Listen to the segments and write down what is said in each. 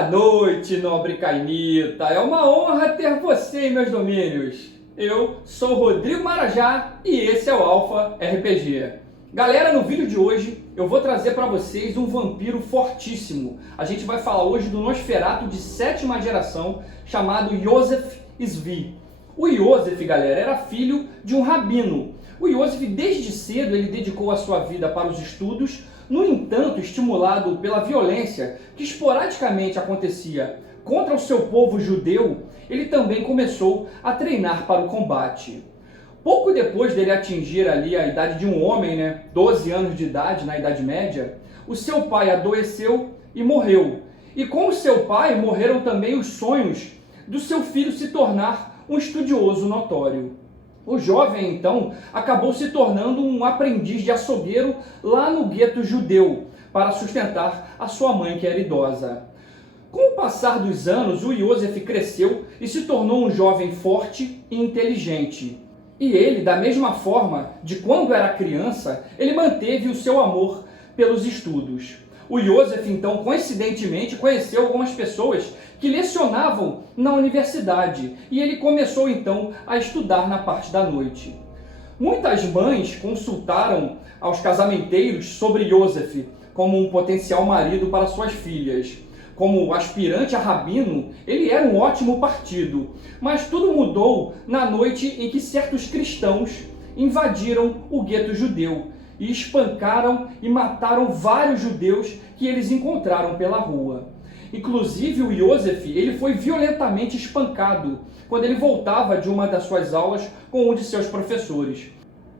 Boa noite, nobre cainita. É uma honra ter você em meus domínios. Eu sou Rodrigo Marajá e esse é o Alpha RPG. Galera, no vídeo de hoje eu vou trazer para vocês um vampiro fortíssimo. A gente vai falar hoje do Nosferatu de 7ª geração chamado Joseph Svi. O Joseph, galera, era filho de um rabino. O Joseph, desde cedo, ele dedicou a sua vida para os estudos. No entanto, estimulado pela violência que esporadicamente acontecia contra o seu povo judeu, ele também começou a treinar para o combate. Pouco depois dele atingir ali a idade de um homem, 12 anos de idade, na Idade Média, o seu pai adoeceu e morreu. E com o seu pai morreram também os sonhos do seu filho se tornar um estudioso notório. O jovem, então, acabou se tornando um aprendiz de açougueiro lá no gueto judeu, para sustentar a sua mãe, que era idosa. Com o passar dos anos, o Joseph cresceu e se tornou um jovem forte e inteligente. E ele, da mesma forma de quando era criança, ele manteve o seu amor pelos estudos. O Joseph, então, coincidentemente, conheceu algumas pessoas que lecionavam na universidade e ele começou, então, a estudar na parte da noite. Muitas mães consultaram aos casamenteiros sobre Joseph como um potencial marido para suas filhas. Como aspirante a rabino, ele era um ótimo partido, mas tudo mudou na noite em que certos cristãos invadiram o gueto judeu e espancaram e mataram vários judeus que eles encontraram pela rua. Inclusive o Joseph, ele foi violentamente espancado quando ele voltava de uma das suas aulas com um de seus professores.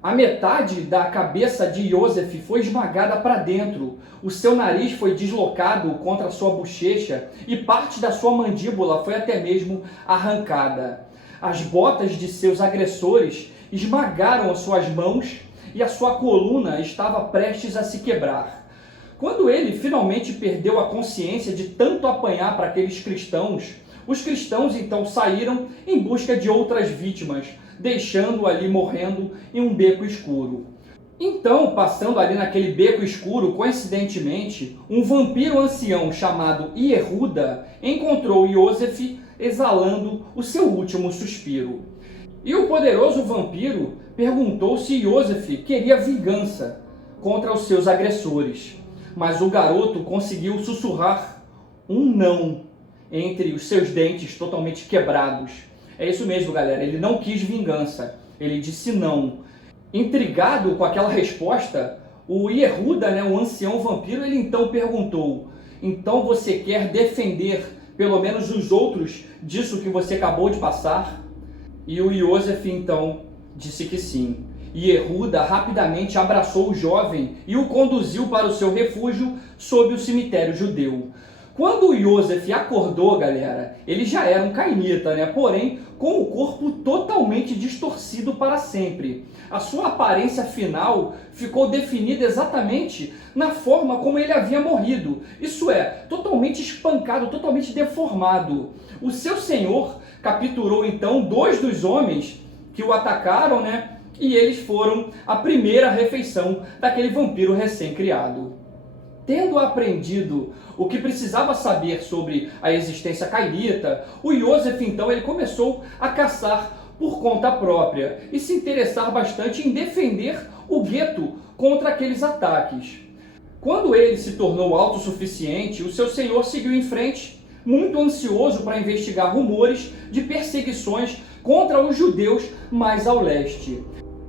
A metade da cabeça de Joseph foi esmagada para dentro, o seu nariz foi deslocado contra a sua bochecha e parte da sua mandíbula foi até mesmo arrancada. As botas de seus agressores esmagaram as suas mãos e a sua coluna estava prestes a se quebrar. Quando ele finalmente perdeu a consciência de tanto apanhar para aqueles cristãos, os cristãos então saíram em busca de outras vítimas, deixando-o ali morrendo em um beco escuro. Então, passando ali naquele beco escuro, coincidentemente, um vampiro ancião chamado Iehuda encontrou Joseph exalando o seu último suspiro. E o poderoso vampiro perguntou se Joseph queria vingança contra os seus agressores. Mas o garoto conseguiu sussurrar um não entre os seus dentes totalmente quebrados. É isso mesmo, galera, ele não quis vingança, ele disse não. Intrigado com aquela resposta, o Iehuda, o ancião vampiro, ele então perguntou: então você quer defender pelo menos os outros disso que você acabou de passar? E o Joseph então disse que sim. Iehuda rapidamente abraçou o jovem e o conduziu para o seu refúgio sob o cemitério judeu. Quando o Joseph acordou, galera, ele já era um cainita, porém com o corpo totalmente distorcido para sempre. A sua aparência final ficou definida exatamente na forma como ele havia morrido. Isso é, totalmente espancado, totalmente deformado. O seu senhor capturou então 2 dos homens que o atacaram, e eles foram a primeira refeição daquele vampiro recém-criado. Tendo aprendido o que precisava saber sobre a existência cainita, o Joseph então ele começou a caçar por conta própria e se interessar bastante em defender o gueto contra aqueles ataques. Quando ele se tornou autossuficiente, o seu senhor seguiu em frente, muito ansioso para investigar rumores de perseguições contra os judeus mais ao leste.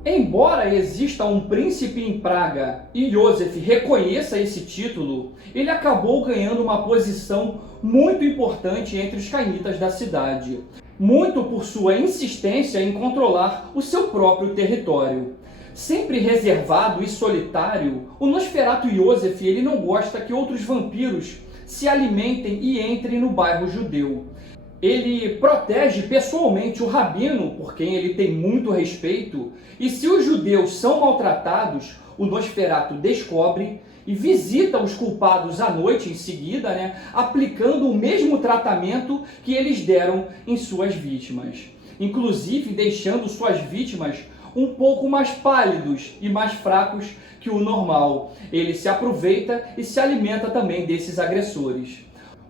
Embora exista um príncipe em Praga e Joseph reconheça esse título, ele acabou ganhando uma posição muito importante entre os cainitas da cidade, muito por sua insistência em controlar o seu próprio território. Sempre reservado e solitário, o Nosferatu Joseph ele não gosta que outros vampiros se alimentem e entrem no bairro judeu. Ele protege pessoalmente o rabino, por quem ele tem muito respeito, e se os judeus são maltratados, o Nosferatu descobre e visita os culpados à noite em seguida, aplicando o mesmo tratamento que eles deram em suas vítimas. Inclusive deixando suas vítimas um pouco mais pálidos e mais fracos que o normal. Ele se aproveita e se alimenta também desses agressores.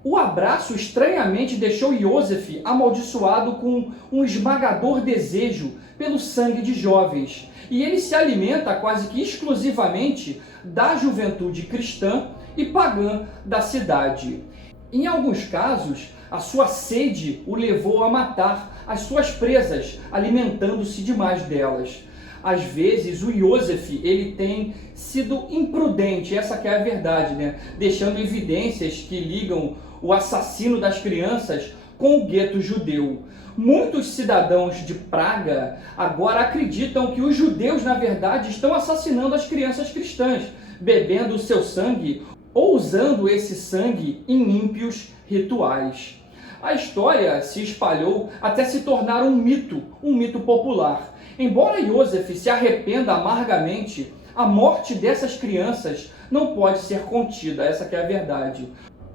O abraço estranhamente deixou Iosef amaldiçoado com um esmagador desejo pelo sangue de jovens, e ele se alimenta quase que exclusivamente da juventude cristã e pagã da cidade. Em alguns casos, a sua sede o levou a matar as suas presas, alimentando-se demais delas. Às vezes, o Iosef, ele tem sido imprudente, essa que é a verdade, né? Deixando evidências que ligam o assassino das crianças com o gueto judeu. Muitos cidadãos de Praga agora acreditam que os judeus, na verdade, estão assassinando as crianças cristãs, bebendo o seu sangue ou usando esse sangue em ímpios rituais. A história se espalhou até se tornar um mito popular. Embora Iosef se arrependa amargamente, a morte dessas crianças não pode ser contida, essa que é a verdade.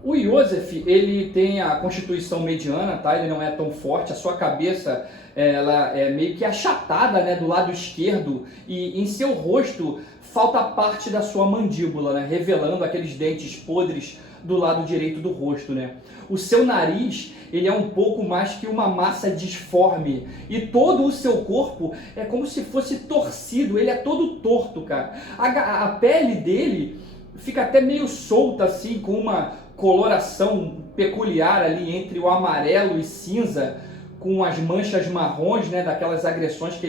O Iosef, ele tem a constituição mediana, tá? Ele não é tão forte, a sua cabeça ela é meio que achatada, né, do lado esquerdo, e em seu rosto falta parte da sua mandíbula, né, revelando aqueles dentes podres do lado direito do rosto, né? O seu nariz, ele é um pouco mais que uma massa disforme, e todo o seu corpo é como se fosse torcido, ele é todo torto, cara. A pele dele fica até meio solta assim, com uma coloração peculiar ali entre o amarelo e cinza, com as manchas marrons, né, daquelas agressões que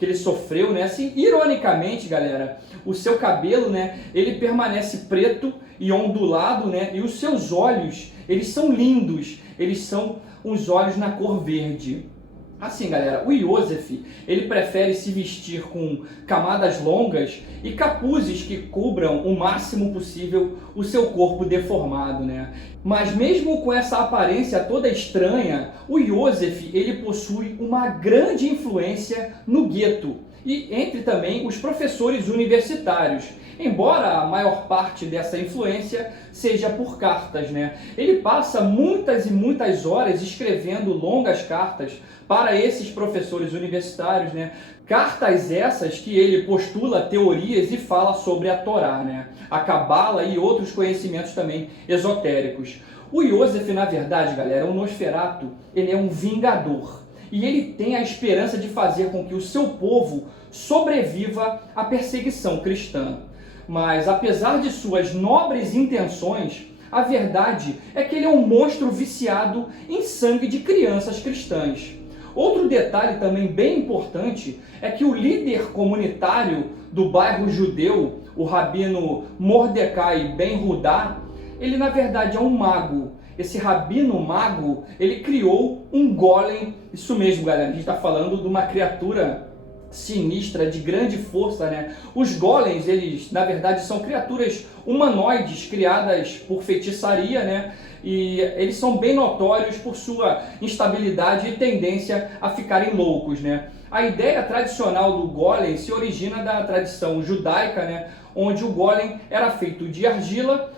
ele sofreu, né? Assim, ironicamente, galera, o seu cabelo, né, ele permanece preto e ondulado, né? E os seus olhos, eles são lindos, eles são uns olhos na cor verde. Assim, galera, o Iosef, ele prefere se vestir com camadas longas e capuzes que cubram o máximo possível o seu corpo deformado, né? Mas mesmo com essa aparência toda estranha, o Iosef, ele possui uma grande influência no gueto e entre também os professores universitários, embora a maior parte dessa influência seja por cartas, né? Ele passa muitas e muitas horas escrevendo longas cartas para esses professores universitários, né? Cartas essas que ele postula teorias e fala sobre a Torá, né? A Cabala e outros conhecimentos também esotéricos. O Iosef, na verdade, galera, o Nosferatu, ele é um vingador. E ele tem a esperança de fazer com que o seu povo sobreviva à perseguição cristã. Mas, apesar de suas nobres intenções, a verdade é que ele é um monstro viciado em sangue de crianças cristãs. Outro detalhe também bem importante é que o líder comunitário do bairro judeu, o rabino Mordecai Ben Hudá, ele na verdade é um mago. Esse rabino mago, ele criou um golem, isso mesmo, galera, a gente está falando de uma criatura sinistra, de grande força, né? Os golems, eles na verdade são criaturas humanoides criadas por feitiçaria, né? E eles são bem notórios por sua instabilidade e tendência a ficarem loucos, né? A ideia tradicional do golem se origina da tradição judaica, né? Onde o golem era feito de argila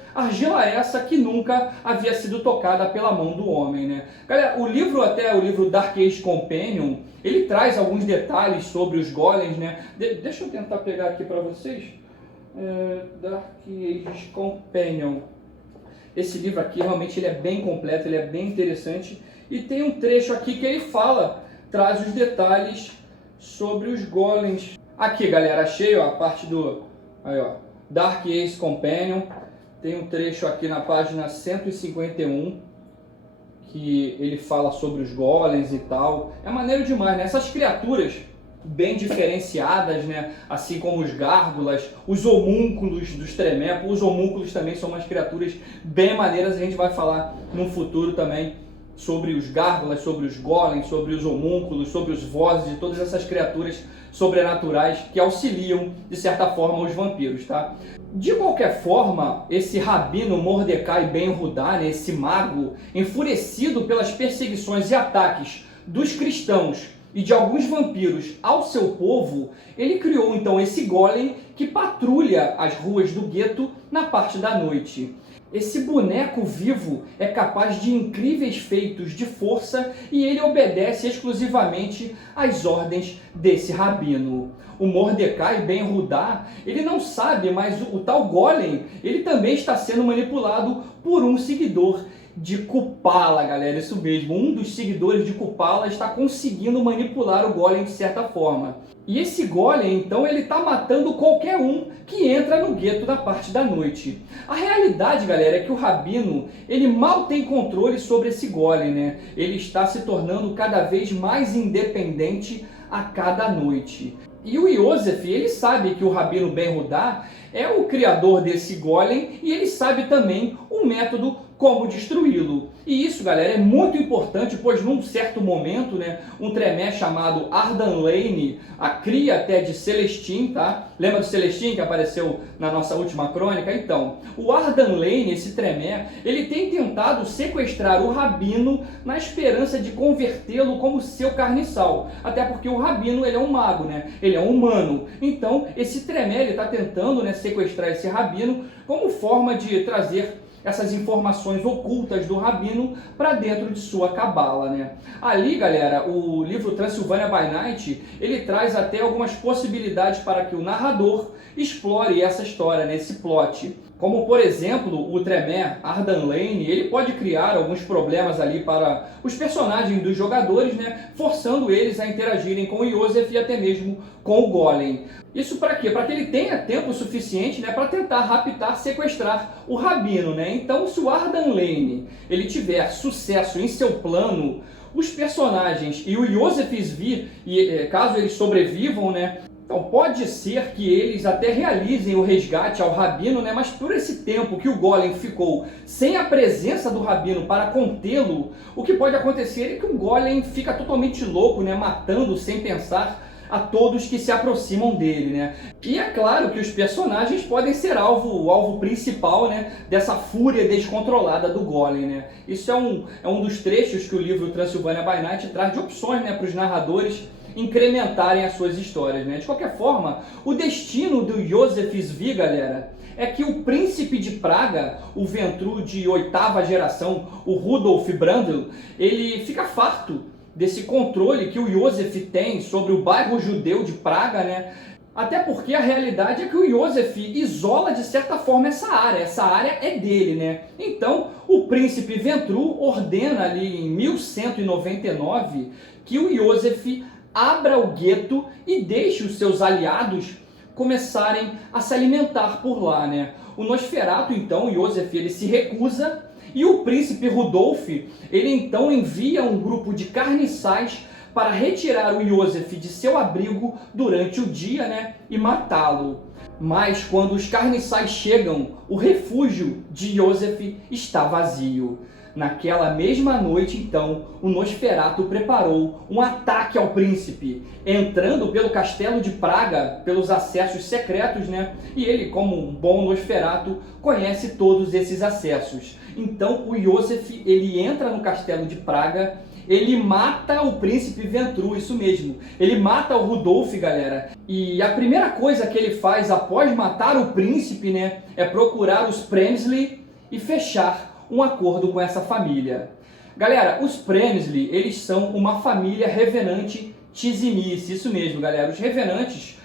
essa que nunca havia sido tocada pela mão do homem, né? Galera, o livro Dark Age Companion, ele traz alguns detalhes sobre os golems, né? Deixa eu tentar pegar aqui para vocês. Dark Age Companion. Esse livro aqui realmente ele é bem completo, ele é bem interessante. E tem um trecho aqui que ele traz os detalhes sobre os golems. Aqui, galera, achei ó, a parte do Dark Age Companion. Tem um trecho aqui na página 151 que ele fala sobre os golems e tal. É maneiro demais, né? Essas criaturas bem diferenciadas, né? Assim como os gárgulas, os homúnculos dos Tremépos. Os homúnculos também são umas criaturas bem maneiras. A gente vai falar no futuro também sobre os gárgulas, sobre os golems, sobre os homúnculos, sobre os vozes e todas essas criaturas sobrenaturais que auxiliam, de certa forma, os vampiros, tá? De qualquer forma, esse rabino Mordecai Ben Hudá, né, esse mago, enfurecido pelas perseguições e ataques dos cristãos e de alguns vampiros ao seu povo, ele criou então esse golem que patrulha as ruas do gueto na parte da noite. Esse boneco vivo é capaz de incríveis feitos de força e ele obedece exclusivamente às ordens desse rabino. O Mordecai Ben Hudá, ele não sabe, mas o tal golem, ele também está sendo manipulado por um seguidor de Kupala, galera, isso mesmo. Um dos seguidores de Kupala está conseguindo manipular o Golem de certa forma. E esse Golem, então, ele está matando qualquer um que entra no gueto na parte da noite. A realidade, galera, é que o Rabino, ele mal tem controle sobre esse Golem, né? Ele está se tornando cada vez mais independente a cada noite. E o Yosef, ele sabe que o Rabino Ben Hudá é o criador desse Golem e ele sabe também o método como destruí-lo. E isso, galera, é muito importante, pois num certo momento, né, um tremé chamado Ardan Lane, a cria até de Celestim, tá? Lembra do Celestim que apareceu na nossa última crônica? Então, o Ardan Lane, esse tremé, ele tem tentado sequestrar o Rabino na esperança de convertê-lo como seu carniçal. Até porque o Rabino, ele é um mago, né? Ele é um humano. Então, esse tremé, ele está tentando, né, sequestrar esse Rabino como forma de trazer essas informações ocultas do Rabino para dentro de sua cabala, né? Ali, galera, o livro Transylvania by Night, ele traz até algumas possibilidades para que o narrador explore essa história, nesse plot. Como, por exemplo, o tremé Ardan Lane, ele pode criar alguns problemas ali para os personagens dos jogadores, né? Forçando eles a interagirem com o Yosef e até mesmo com o Golem. Isso para quê? Para que ele tenha tempo suficiente, né, para tentar raptar, sequestrar o Rabino, né? Então, se o Ardan Lane ele tiver sucesso em seu plano, os personagens e o Yosef Zvi, caso eles sobrevivam, né? Então, pode ser que eles até realizem o resgate ao Rabino, né? Mas por esse tempo que o Golem ficou sem a presença do Rabino para contê-lo, o que pode acontecer é que o Golem fica totalmente louco, né? Matando sem pensar a todos que se aproximam dele, né? E é claro que os personagens podem ser o alvo principal, né, dessa fúria descontrolada do Golem, né? Isso é um dos trechos que o livro Transylvania by Night traz de opções, né, para os narradores incrementarem as suas histórias, né? De qualquer forma, o destino do Yosef Zvi, galera, é que o príncipe de Praga, o Ventru de 8ª geração, o Rudolf Brandl, ele fica farto desse controle que o Yosef tem sobre o bairro judeu de Praga, né? Até porque a realidade é que o Yosef isola de certa forma essa área é dele, né? Então, o príncipe Ventru ordena ali em 1199 que o Yosef abra o gueto e deixe os seus aliados começarem a se alimentar por lá, né? O Nosferatu, então, o Yosef, ele se recusa. E o príncipe Rudolf, ele então envia um grupo de carniçais para retirar o Yosef de seu abrigo durante o dia, né, e matá-lo. Mas quando os carniçais chegam, o refúgio de Yosef está vazio. Naquela mesma noite, então, o Nosferatu preparou um ataque ao príncipe, entrando pelo castelo de Praga, pelos acessos secretos, né? E ele, como um bom Nosferatu, conhece todos esses acessos. Então, o Yosef, ele entra no castelo de Praga, ele mata o príncipe Ventru, isso mesmo. Ele mata o Rudolf, galera. E a primeira coisa que ele faz após matar o príncipe, né, é procurar os Premsli e fechar um acordo com essa família. Galera, os Premsli, eles são uma família revenante tizimice, isso mesmo, galera. Os revenantes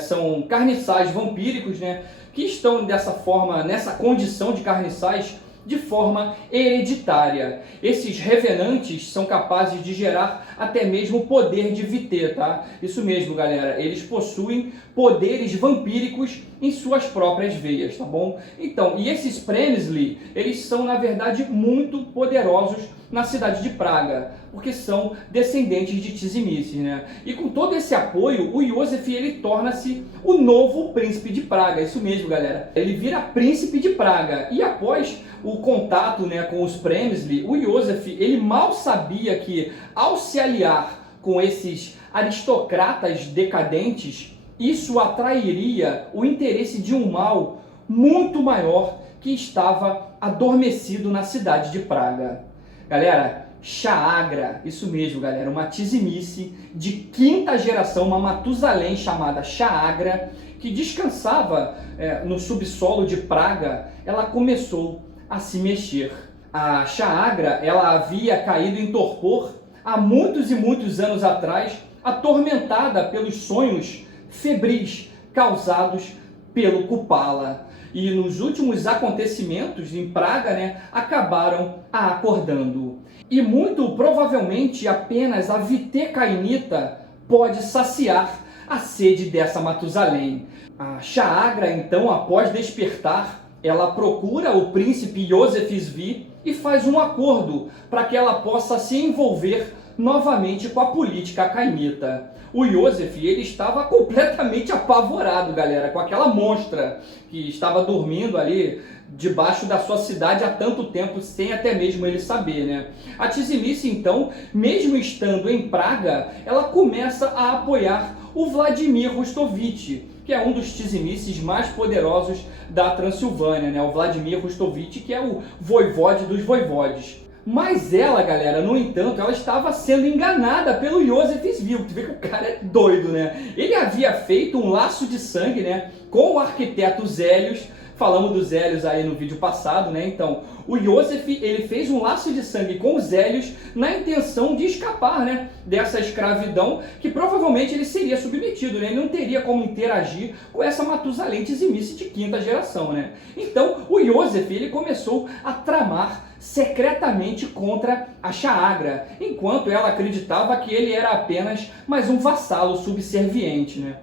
são carniçais vampíricos, né, que estão dessa forma, nessa condição de carniçais, de forma hereditária. Esses revenantes são capazes de gerar até mesmo poder de Vité, tá? Isso mesmo, galera. Eles possuem poderes vampíricos em suas próprias veias, tá bom? Então, e esses Premsli, eles são, na verdade, muito poderosos na cidade de Praga, porque são descendentes de Tizimice, né? E com todo esse apoio, o Yosef, ele torna-se o novo príncipe de Praga, isso mesmo, galera. Ele vira príncipe de Praga, e após o contato, né, com os Premsli, o Yosef, ele mal sabia que, ao se aliar com esses aristocratas decadentes, isso atrairia o interesse de um mal muito maior que estava adormecido na cidade de Praga. Galera, Shaagra, isso mesmo, galera, uma tizimice de 5ª geração, uma Matusalém chamada Shaagra, que descansava no subsolo de Praga, ela começou a se mexer. A Shaagra, ela havia caído em torpor há muitos e muitos anos atrás, atormentada pelos sonhos febris causados pelo Kupala. e nos últimos acontecimentos em Praga, né, acabaram a acordando. E muito provavelmente apenas a Vite Cainita pode saciar a sede dessa Matusalém. A Shaagra, então, após despertar, ela procura o príncipe Yosef Zvi e faz um acordo para que ela possa se envolver novamente com a política cainita. O Yosef, ele estava completamente apavorado, galera, com aquela monstra que estava dormindo ali debaixo da sua cidade há tanto tempo, sem até mesmo ele saber, né? A Tizimice, então, mesmo estando em Praga, ela começa a apoiar o Vladimir Rustovich, que é um dos Tizimices mais poderosos da Transilvânia, né? O Vladimir Rustovich, que é o voivode dos voivodes. Mas ela, galera, no entanto, ela estava sendo enganada pelo Yosef Zvi. Tu vê que o cara é doido, né? Ele havia feito um laço de sangue, né, com o arquiteto Zélios. Falamos dos Zélios aí no vídeo passado, né? Então, o Yosef, ele fez um laço de sangue com os Zélios na intenção de escapar, né, dessa escravidão que provavelmente ele seria submetido, né? Ele não teria como interagir com essa Matusalém Tizimice de quinta geração, né? Então, o Yosef, ele começou a tramar secretamente contra a Shaagra, enquanto ela acreditava que ele era apenas mais um vassalo subserviente, né?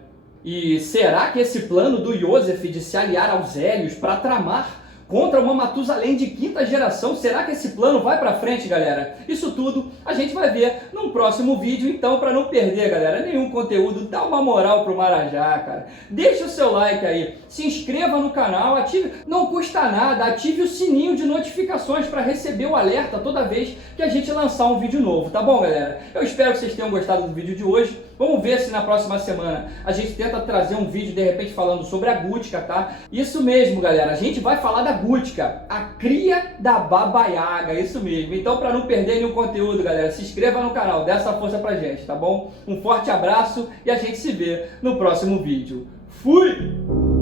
E será que esse plano do Yosef de se aliar aos Zélios para tramar contra uma Matusalém de quinta geração, será que esse plano vai para frente, galera? Isso tudo a gente vai ver num próximo vídeo, então, para não perder, galera, nenhum conteúdo, dá uma moral pro Marajá, cara. Deixa o seu like aí, se inscreva no canal, ative, não custa nada, ative o sininho de notificações para receber o alerta toda vez que a gente lançar um vídeo novo, tá bom, galera? Eu espero que vocês tenham gostado do vídeo de hoje. Vamos ver se na próxima semana a gente tenta trazer um vídeo, de repente, falando sobre a Gutka, tá? Isso mesmo, galera, a gente vai falar da Gutka, a cria da Baba Yaga, isso mesmo. Então, para não perder nenhum conteúdo, galera, se inscreva no canal, dê essa força pra gente, tá bom? Um forte abraço e a gente se vê no próximo vídeo. Fui!